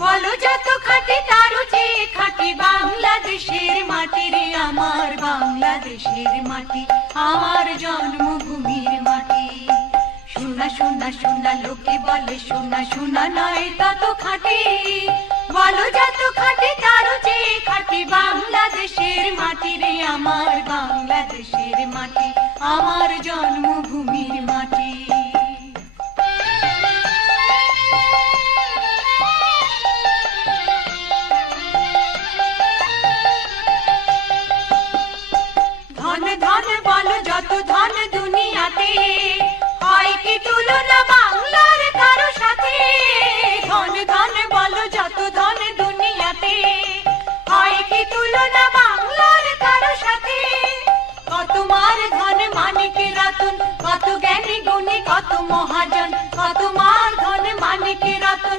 বলো যত খাঁটি তারও চেয়ে খাঁটি বাংলাদেশের মাটি রে আমার বাংলাদেশের মাটি, আমার জন্মভূমির মাটি। সোনা সোনা সোনা লোকে বলে সোনা সোনা নয় তত খাঁটি, বলো যত খাঁটি তারও চেয়ে খাঁটি বাংলাদেশের মাটি রে আমার বাংলাদেশের মাটি, আমার জন্মভূমির মাটি। ধন ধন বলো যত ধন দুনিয়াতে, হয় কি তুলনা বাংলার কারো সাথে? ধন ধন বলো যত ধন দুনিয়াতে, হয় কি তুলনা বাংলার কারো সাথে? কত মার ধন মানিক রতন, কত জ্ঞানী গুণী কত মহাজন, কত মার ধন মানিক রতন।